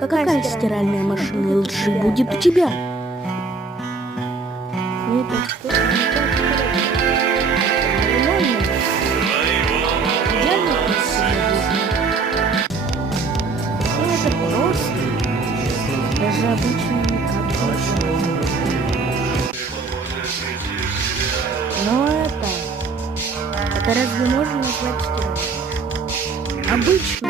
Какая стиральная машина лучше будет у тебя? Ну, так что? Это просто. Даже обычно никак не шел. Но это разве можно назвать стиральной? Обычно.